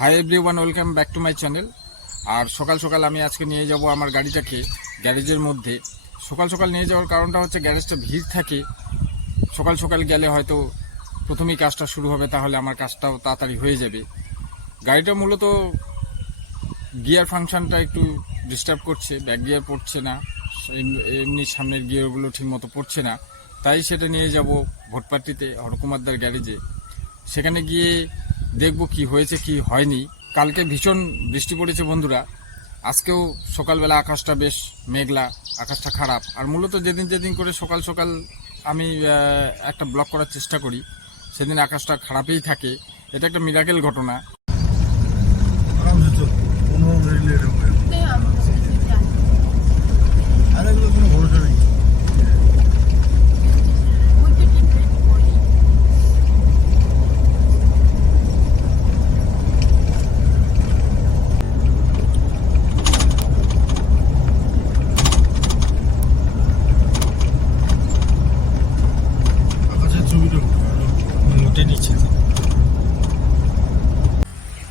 High everyone, welcome back to my channel. আর সকাল সকাল আমি আজকে নিয়ে যাব আমার গাড়িটাকে গ্যারেজের মধ্যে। সকাল সকাল নিয়ে যাওয়ার কারণটা হচ্ছে গ্যারেজটা ভিড় থাকে। সকাল সকাল গেলে হয়তো প্রথমেই কাজটা শুরু হবে, তাহলে আমার কাজটাও তাড়াতাড়ি হয়ে যাবে। গাড়িটা মূলত গিয়ার ফাংশনটা একটু ডিস্টার্ব করছে, ব্যাক গিয়ার পড়ছে না, এমনি সামনের গিয়ারগুলো ঠিকমতো পড়ছে না। তাই সেটা নিয়ে যাব ভোটপাট্টিতে হরকুমারদার গ্যারেজে। সেখানে গিয়ে দেখব কি হয়েছে কি হয়নি। কালকে ভীষণ বৃষ্টি পড়েছে বন্ধুরা, আজকেও সকালবেলা আকাশটা বেশ মেঘলা, আকাশটা খারাপ। আর মূলত যেদিন যেদিন করে সকাল সকাল আমি একটা ব্লগ করার চেষ্টা করি, সেদিন আকাশটা খারাপই থাকে। এটা একটা মিরাকেল ঘটনা।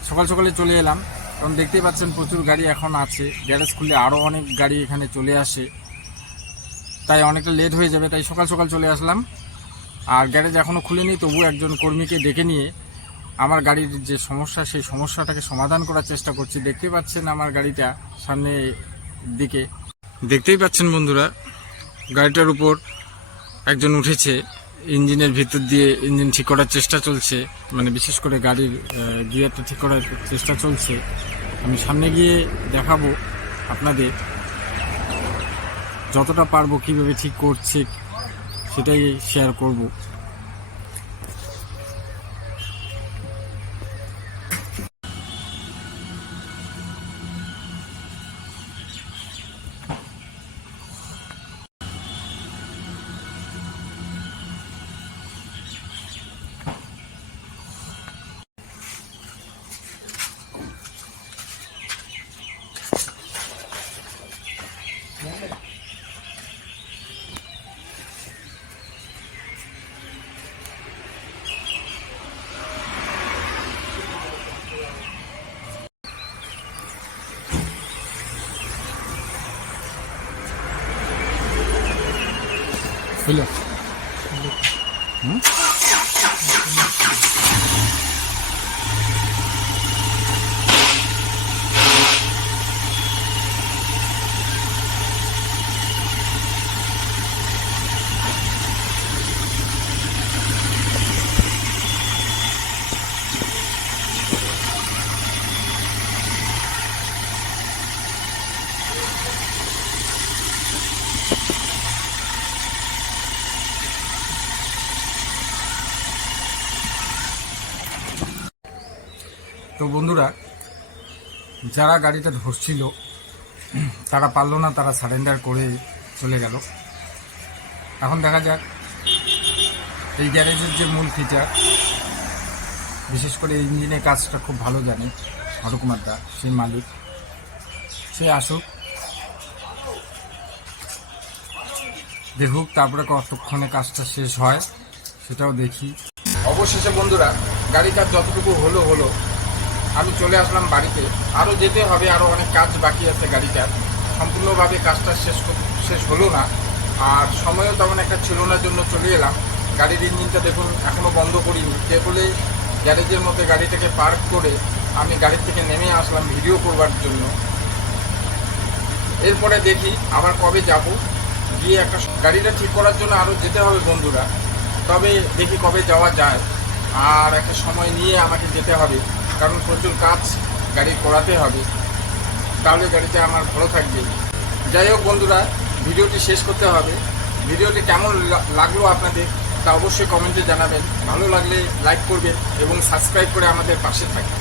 সকাল সকালে চলে এলাম, কারণ দেখতেই পাচ্ছেন প্রচুর গাড়ি এখন আছে। গ্যারেজ খুললে আরও অনেক গাড়ি এখানে চলে আসে, তাই অনেকটা লেট হয়ে যাবে। তাই সকাল সকাল চলে আসলাম। আর গ্যারেজ এখনও খুলেনি, তবু একজন কর্মীকে ডেকে নিয়ে আমার গাড়ির যে সমস্যা, সেই সমস্যাটাকে সমাধান করার চেষ্টা করছি। দেখতেই পাচ্ছেন আমার গাড়িটা সামনে দিকে, দেখতেই পাচ্ছেন বন্ধুরা, গাড়িটার উপর একজন উঠেছে, ইঞ্জিনের ভিতর দিয়ে ইঞ্জিন ঠিক করার চেষ্টা চলছে, মানে বিশেষ করে গাড়ির গিয়ারটা ঠিক করার চেষ্টা চলছে। আমি সামনে গিয়ে দেখাবো আপনাদের, যতটা পারবো কীভাবে ঠিক করছে সেটাই শেয়ার করব। হইল তো বন্ধুরা, যারা গাড়িটা ধরছিল তারা পারলো না, তারা সারেন্ডার করে চলে গেল। এখন দেখা যাক এই গ্যারেজের যে মূল ফিচার, বিশেষ করে ইঞ্জিনের কাজটা খুব ভালো জানে হরকুমারদা, সেই মালিক, সে আসুক, দেখুক, তারপরে কতক্ষণে কাজটা শেষ হয় সেটাও দেখি। অবশেষে বন্ধুরা, গাড়ি কাজ যতটুকু হলো আমি চলে আসলাম বাড়িতে। আরও যেতে হবে, আরও অনেক কাজ বাকি আছে গাড়িটার। সম্পূর্ণভাবে কাজটা শেষ হলো না, আর সময়ও তেমন একটা ছিল না, জন্য চলে এলাম। গাড়ির ইঞ্জিনটা দেখুন এখনও বন্ধ করিনি, কেবলে গ্যারেজের মধ্যে গাড়িটাকে পার্ক করে আমি গাড়ির থেকে নেমে আসলাম ভিডিও করবার জন্য। এরপরে দেখি আবার কবে যাব, গিয়ে একটা গাড়িটা ঠিক করার জন্য আরও যেতে হবে বন্ধুরা। তবে দেখি কবে যাওয়া যায়, আর একটা সময় নিয়ে আমাকে যেতে হবে, কারণ প্রচুর কাজ গাড়ি করাতে হবে, তাহলে গাড়িটা আমার ভালো থাকবে। যাই হোক বন্ধুরা, ভিডিওটি শেষ করতে হবে। ভিডিওটি কেমন লাগলো আপনাদের তা অবশ্যই কমেন্টে জানাবেন। ভালো লাগলে লাইক করবেন এবং সাবস্ক্রাইব করে আমাদের পাশে থাকবেন।